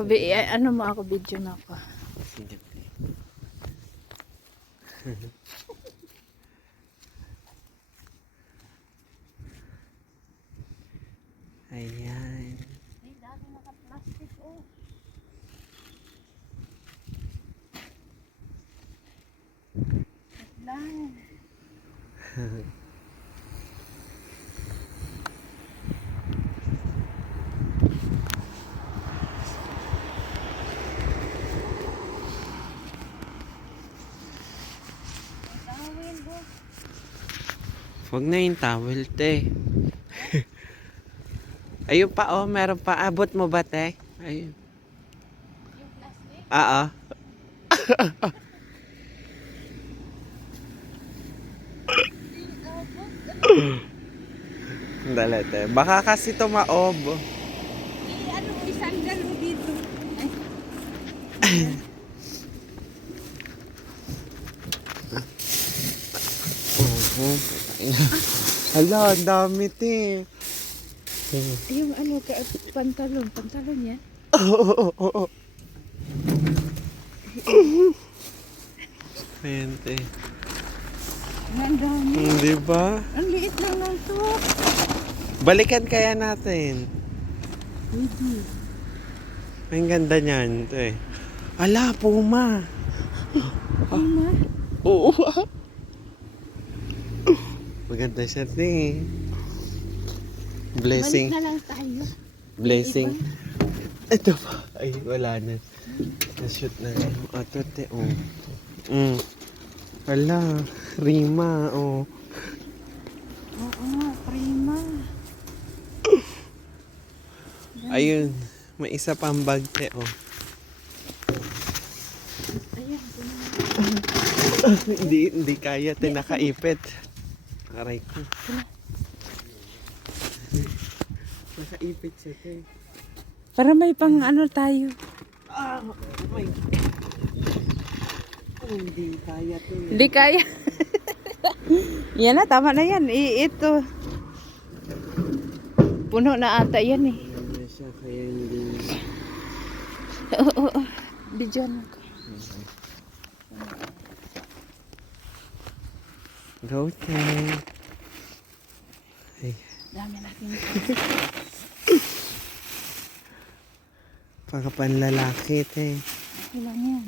Oh, ano mo ako, video na ako. Sige. Ayan. Ay, dami naka-plastic, oh. Lang. Huwag na yung towel, te. Ayun pa, oh. Meron pa. Abot mo ba, te? Ayun. Yung plastic? Oo. Dala, te. Baka kasi tumaob. Ano mo, isandal mo dito. Hala, ang dami, te. Yung ano, pantalon yan. Ayan, te. Ang dami. Hindi ba? Ang liit lang lang to. Balikan kaya natin. Hindi. Ang ganda niyan, te. Ala, puma. Puma? Oo. Maganda siya, te. Blessing. Balik na lang tayo. Blessing. Ito pa. Ay, wala na. Na-shoot na. Ito, te. Oh. Ala, Rima. Oh. Oo nga, prima. Ayun. May isa pang bag, te. Oh. Ayan, Hindi kaya, te. Nakaipit. Aray ko. Nakaipit siya, te. para may pang ano tayo. Ah, my God. Hindi kaya, te. Hindi kaya. Yan na, tama na yan. Ito. Puno na ata yan eh. Ano siya, kaya hindi. Oo. Bidyan ako. Go, te. Ay. Dami natin. Pagkapanlalaki, te. Okay lang yan.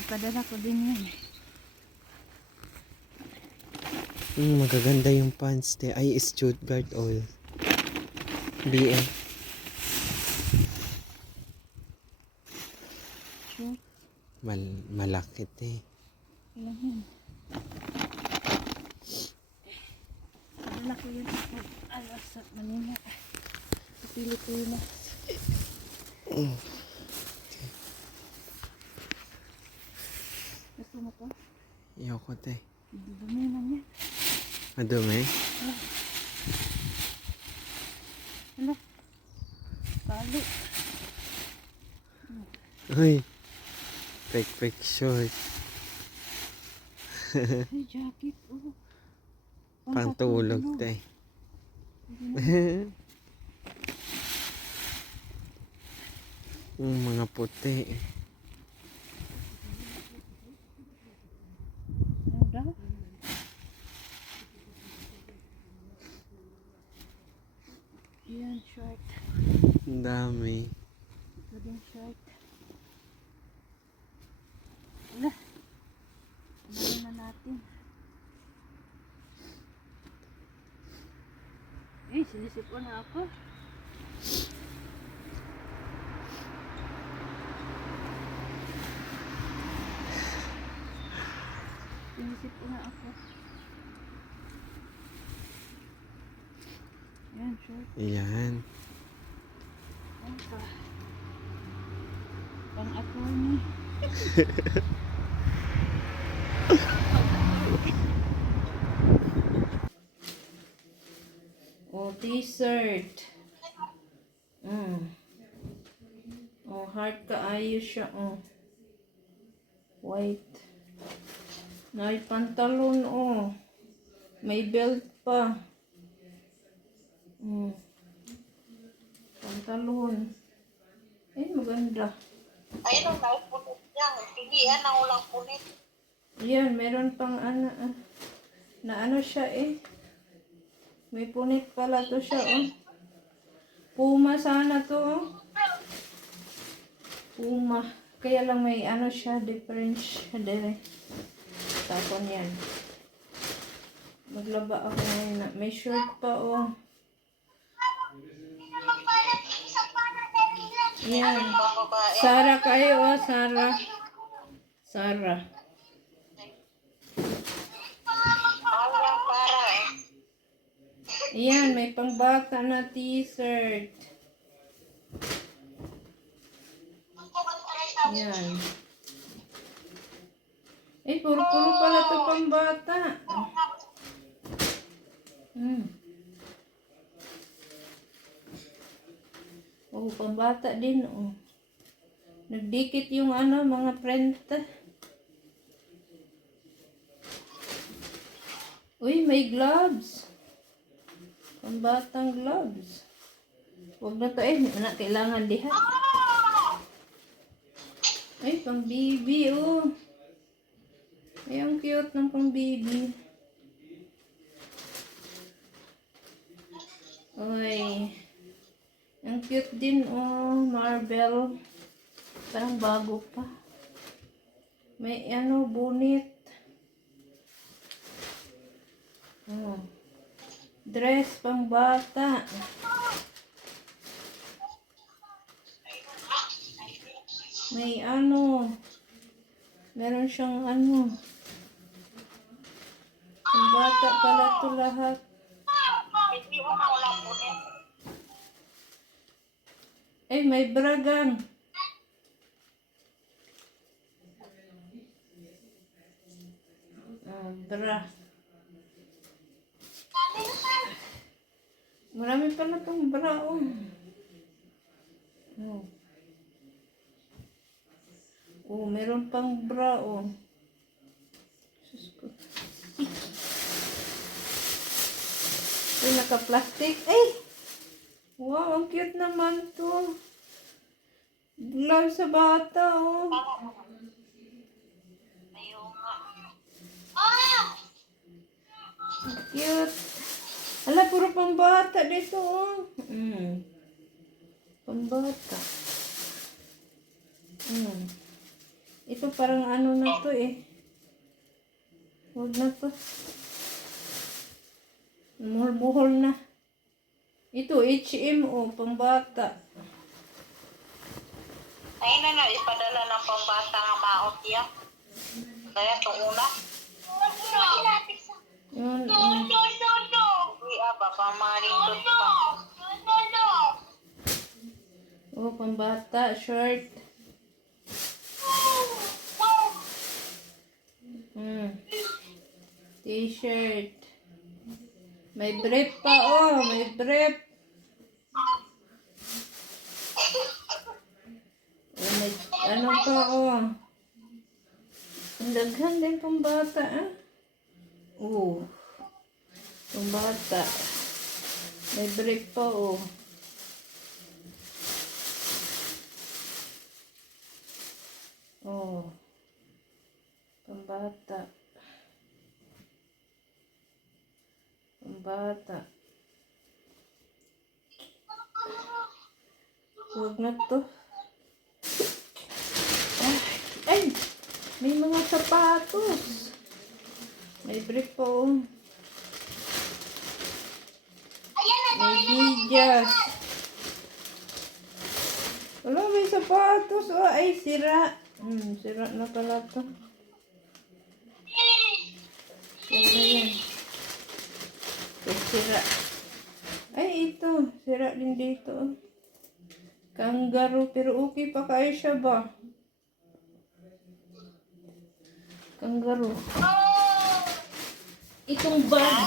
Ipadala ko din yan. Magaganda yung pants, te. Ay, Stuttgart oil. BM. Sure. Malaki, te. Okay lang yan. Padala ko yun. Alas sa Manila. Sa Pilipinas. Gusto mo to? Ayoko, te. Dumi man yan. Madumi? Ano? Tali. Uy. Fake short. Ay, jacket. Oh. Pantulog, te. Mga puti. Ano daw? Yan, short. Ang dami. Ito din short. Wala. Ano na natin? Eh, sinisipon na ako. Sinisipon na ako. Yan, short. Ayan. Ano pa? Pang-attorney. Oh, t-shirt. Oh, heart kaayos siya. Oh. White. May pantalon. Oh. May belt pa. Pantalon. Ay, maganda. Ayun ang naupunit niya. Pilihan ang ulang punit. Yan, meron pang na ano siya eh. May punit pala to siya oh. Puma sana to oh. Puma. Kaya lang may ano siya, difference dire. Tapon yan. Maglaba ako ngayon na. May shirt pa oh. Yan. Mga babae. Sara kayo oh, Sara. Sara. Mahal lang para eh. Ayan, may pangbata na t-shirt. Ayan. Eh, puro-puro pala ito pambata. Oh, pambata din oh. Nagdikit yung mga print. Uy, may gloves. Pambatang gloves. Huwag na to eh. Anak, kailangan diha. Ay, pang baby oh. Ay, ang cute ng pang baby. Uy. Ang cute din oh. Marble. Parang bago pa. May bonnet. Oh. Dress pang bata. May meron siyang pang bata pala to lahat. Pilihan ang ulang punit. Eh, may bragang. Bra. Marami pala tong bra oh. Oh. Oh, meron pang bra oh. Sus ko. Ay, naka-plastic. Ay! Wow, ang cute naman to. Glove sa bata oh. Ayun nga. Ah! Cute. Ala, puro pambata dito oh. Pambata. Ito parang na to eh. Huwag na to. Muhol-muhol na. Ito, H&M oh, pambata. Ayun na ipadala ng pambata ng maot yan. Kaya itong una. Yun, Uy, baba marito pa. oh, pambata, short. T-shirt. May brief pa oh, may brief. Oh, may pa oh. Ang daghan din pambata ah. Oh. Pambata. May brief pa oh. Oh. Pambata. Pambata. Huwag na to. Ay! May mga sapatos. May brief po. May bidyas. Wala, may sapatos. Oh, ay, sira. Sira na pala to. Huwag na yan. Sira. Ay, ito. Sira din dito. Kangaroo. Pero okay pa kayo siya ba? Kangaroo. Itong bag.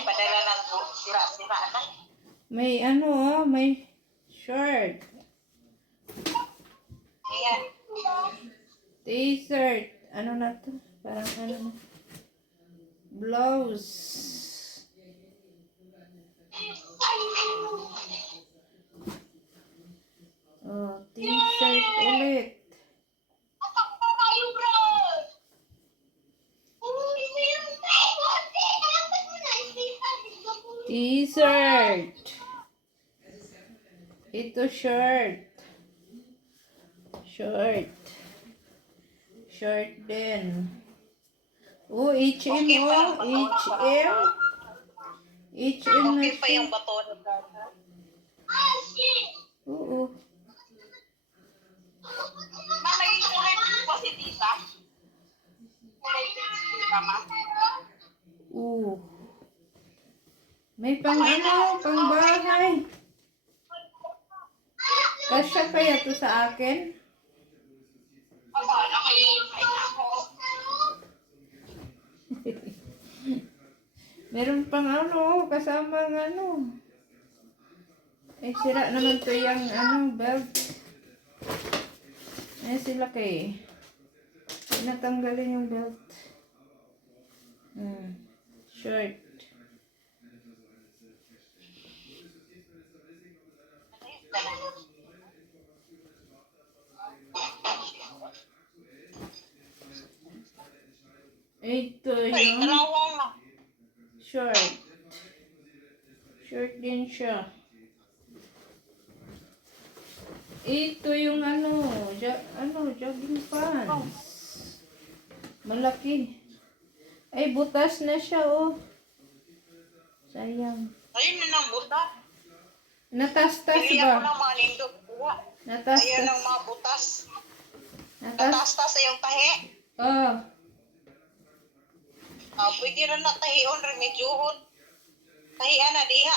Padala ng sira-sira na. May may shirt. Ayan. T-shirt. Ano na to? Parang na. Blouse. Oh, t-shirt ulit. T-shirt. Ito shirt. Short. Short din. Oh, H&M Okay pa oh. yung bato na H&M. H&M na Okay pa siya. yung bato na dada. Oo. Ma, naging kuhay po si tita. Kulay tita, ma. Oo. May pang ano, pang bahay. Kasya kaya to sa akin? Aba, nakayintay ako. Meron pang ano, kasama ng ano. Eh, sira naman to yung ano, belt. Eh, sila kay. Pinatanggalin yung belt. Shirt. Ito Ay, yung dalawang na. short. Short din siya. Ito yung ano, jogging pants. Malaki. Ay, butas na siya, oh. Sayang. Ayun na ng buta. Natastas Hindi ako ba? ng mga nindot. Ayun Natastas. ang mga butas. Natas. Natastas sa yung tahi. Oh. Pwede rin na tahion, remedyohon. Tahian na diha.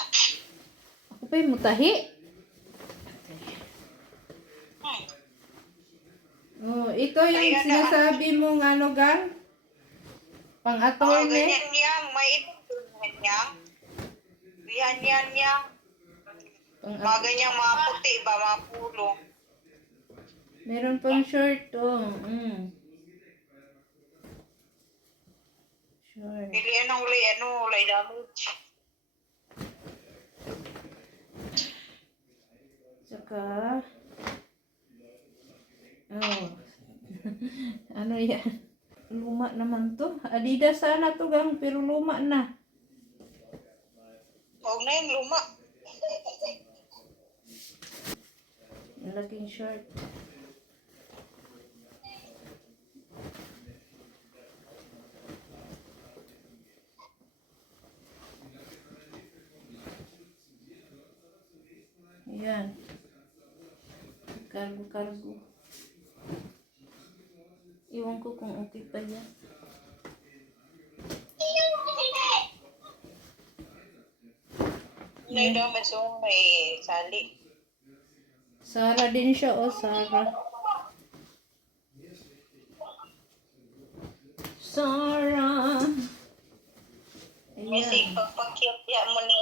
Ako pa yung mutahi. Oh, ito yung Ayan na. sinasabi mong ano, gang? Pang-attorney. Ganyan niyang, may ganyan niyang. Ganyan niyang. Mga ganyang mga puti ba, mga pulo. Meron pang short, oh. Short. Pilihan ng ulay damage. Saka, oh. Ano yan? Luma naman to. Adidas sana to, gang, pero luma na. Huwag na yung luma. Malaking short. Ayan. Cargo. Iwan ko kung okay pa yan. Ulay damage yung may sali. Sara din siya, oh, Sara. Sara. Kasi Ayan. pagpakyat ya mo ni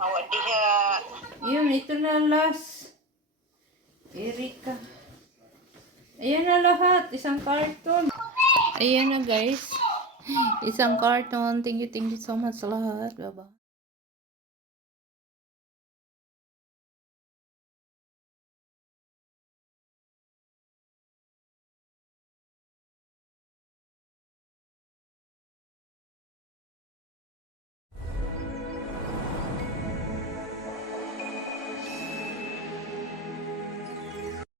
awat diha. Yun, ito na last. Erika. Ayan na lahat. Isang carton. Ayan na, guys. Isang carton. Thank you so much sa lahat. Bye-bye.